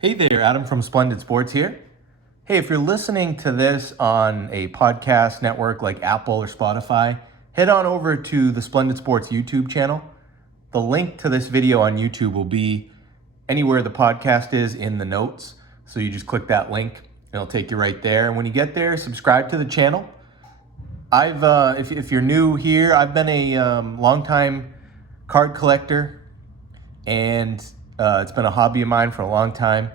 Hey there, Adam from Splendid Sports here. Hey, if you're listening to this on a podcast network like Apple or Spotify, head on over to the Splendid Sports YouTube channel. The link to this video on YouTube will be anywhere the podcast is in the notes. So you just click that link, and it'll take you right there. And when you get there, subscribe to the channel. If you're new here, I've been a longtime card collector, and it's been a hobby of mine for a long time.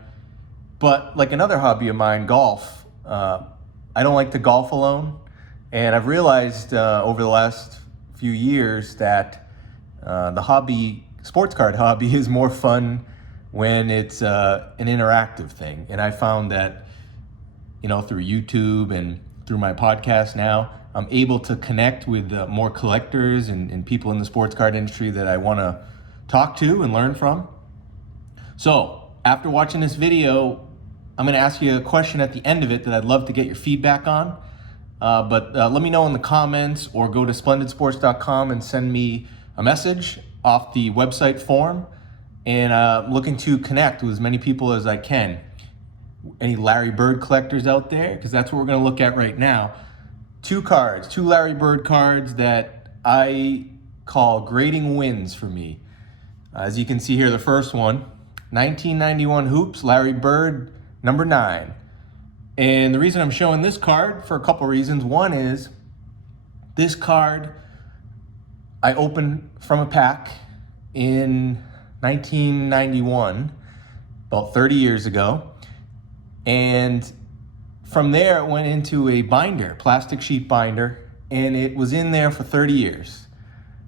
But like another hobby of mine, golf, I don't like to golf alone. And I've realized over the last few years that the sports card hobby is more fun when it's an interactive thing. And I found that, through YouTube and through my podcast now, I'm able to connect with more collectors and people in the sports card industry that I want to talk to and learn from. So after watching this video, I'm going to ask you a question at the end of it that I'd love to get your feedback on. But let me know in the comments or go to splendidsports.com and send me a message off the website form. And I'm looking to connect with as many people as I can. Any Larry Bird collectors out there? Because that's what we're going to look at right now. Two Larry Bird cards that I call grading wins for me. As you can see here, the first one, 1991 Hoops, Larry Bird, number 9. And the reason I'm showing this card for a couple reasons. One is this card I opened from a pack in 1991, about 30 years ago. And from there, it went into a binder, plastic sheet binder, and it was in there for 30 years.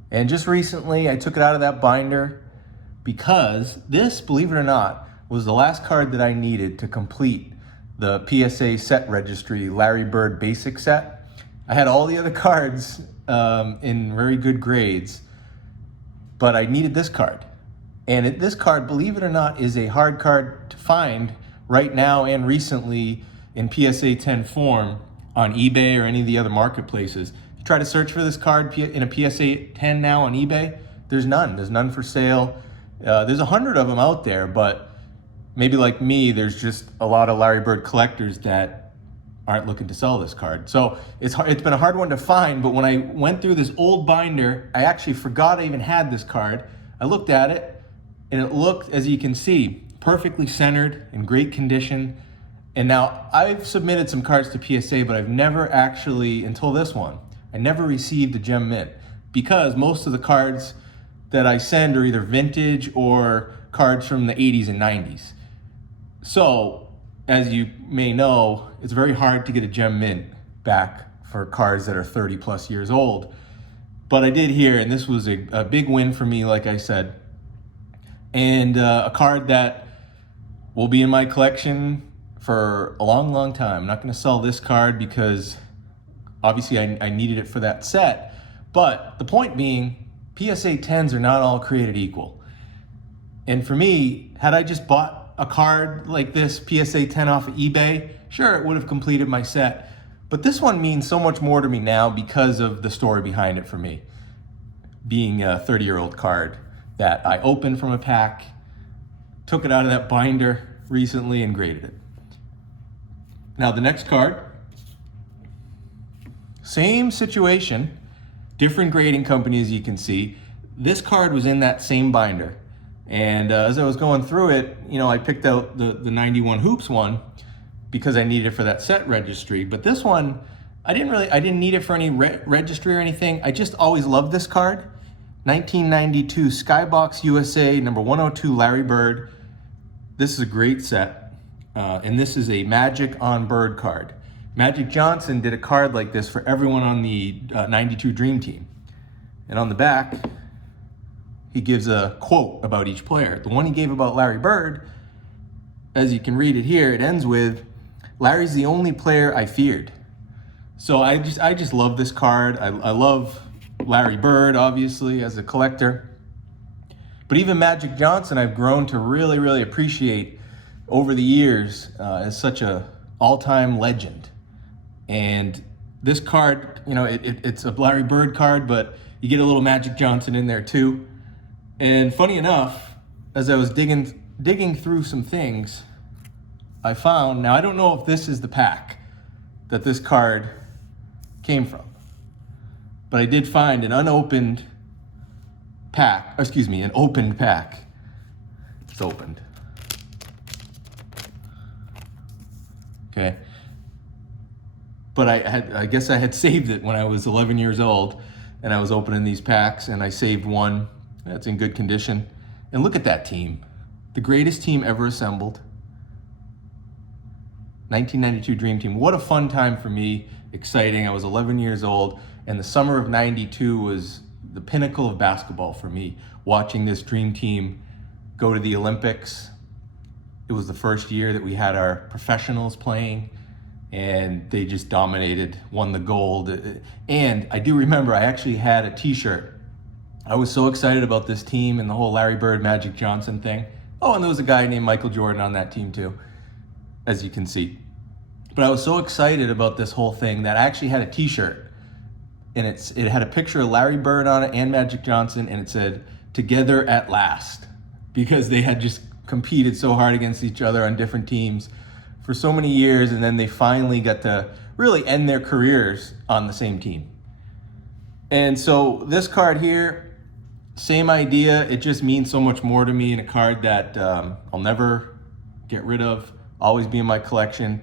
And just recently, I took it out of that binder because this, believe it or not, was the last card that I needed to complete the PSA set registry Larry Bird basic set. I had all the other cards in very good grades, but I needed this card. And this card, believe it or not, is a hard card to find right now and recently in PSA 10 form on eBay or any of the other marketplaces. If you try to search for this card in a PSA 10 now on eBay, there's none. There's none for sale. There's 100 of them out there, but maybe like me, there's just a lot of Larry Bird collectors that aren't looking to sell this card. So it's been a hard one to find, but when I went through this old binder, I actually forgot I even had this card. I looked at it, and it looked, as you can see, perfectly centered, in great condition. And now I've submitted some cards to PSA, but I've never actually, until this one, I never received a gem mint, because most of the cards that I send are either vintage or cards from the 80s and 90s. So, as you may know, it's very hard to get a gem mint back for cards that are 30 plus years old. But I did here, and this was a big win for me, like I said. And a card that will be in my collection for a long, long time. I'm not going to sell this card because obviously I needed it for that set. But the point being, PSA 10s are not all created equal. And for me, had I just bought a card like this PSA 10 off of eBay, sure, it would have completed my set. But this one means so much more to me now because of the story behind it for me. Being a 30-year-old card that I opened from a pack, took it out of that binder recently and graded it. Now the next card, same situation, different grading company as you can see. This card was in that same binder. And as I was going through it, I picked out the 91 Hoops one because I needed it for that set registry. But this one, I didn't need it for any registry or anything. I just always loved this card. 1992 Skybox USA, number 102 Larry Bird. This is a great set. And this is a Magic on Bird card. Magic Johnson did a card like this for everyone on the 92 Dream Team. And on the back, he gives a quote about each player. The one he gave about Larry Bird, as you can read it here, it ends with, "Larry's the only player I feared." So I just love this card. I love Larry Bird, obviously, as a collector. But even Magic Johnson, I've grown to really, really appreciate over the years as such a all-time legend. And this card, it's a Larry Bird card, but you get a little Magic Johnson in there too. And funny enough, as I was digging through some things, I found, now I don't know if this is the pack that this card came from, but I did find an opened pack. It's opened. Okay. But I guess I had saved it when I was 11 years old, and I was opening these packs, and I saved one that's in good condition. And look at that team. The greatest team ever assembled. 1992 Dream Team. What a fun time for me. Exciting. I was 11 years old, and the summer of 92 was the pinnacle of basketball for me. Watching this Dream Team go to the Olympics. It was the first year that we had our professionals playing, and they just dominated, won the gold. And I do remember I actually had a t-shirt. I was so excited about this team and the whole Larry Bird, Magic Johnson thing. Oh, and there was a guy named Michael Jordan on that team too, as you can see. But I was so excited about this whole thing that I actually had a t-shirt, and it had a picture of Larry Bird on it and Magic Johnson, and it said, "Together at last," because they had just competed so hard against each other on different teams for so many years, and then they finally got to really end their careers on the same team. And so this card here, same idea. It just means so much more to me, in a card that I'll never get rid of, always be in my collection,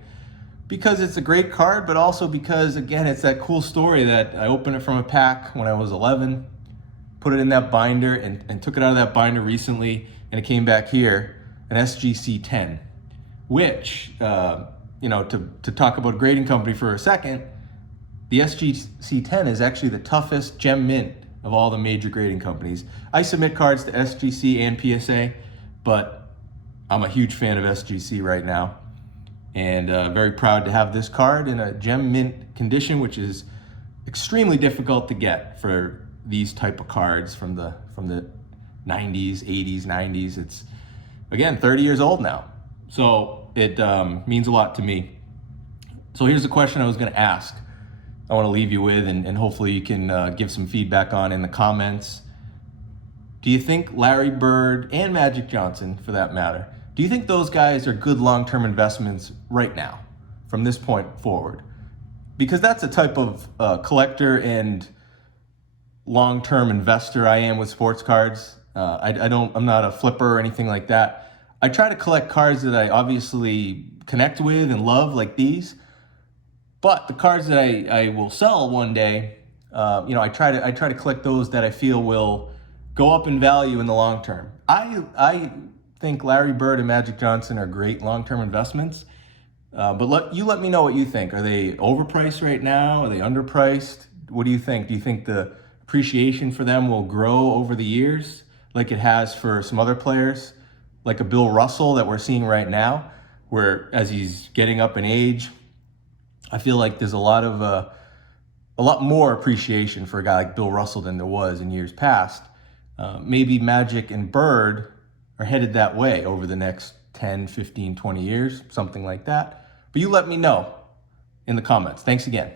because it's a great card, but also because, again, it's that cool story that I opened it from a pack when I was 11, put it in that binder, and took it out of that binder recently, and it came back here, an SGC 10, which, to talk about a grading company for a second, the SGC 10 is actually the toughest gem mint of all the major grading companies. I submit cards to SGC and PSA, but I'm a huge fan of SGC right now, and very proud to have this card in a gem mint condition, which is extremely difficult to get for these type of cards from the 90s, 80s, 90s. It's, again, 30 years old now. So it means a lot to me. So here's the question I was going to ask. I want to leave you with, and hopefully you can give some feedback on in the comments. Do you think Larry Bird and Magic Johnson, for that matter, do you think those guys are good long-term investments right now, from this point forward? Because that's the type of collector and long-term investor I am with sports cards. I'm not a flipper or anything like that. I try to collect cards that I obviously connect with and love, like these. But the cards that I will sell one day, I try to collect those that I feel will go up in value in the long term. I think Larry Bird and Magic Johnson are great long-term investments. But let me know what you think. Are they overpriced right now? Are they underpriced? What do you think? Do you think the appreciation for them will grow over the years, like it has for some other players, like a Bill Russell that we're seeing right now, where as he's getting up in age, I feel like there's a lot more appreciation for a guy like Bill Russell than there was in years past. Maybe Magic and Bird are headed that way over the next 10, 15, 20 years, something like that. But you let me know in the comments. Thanks again.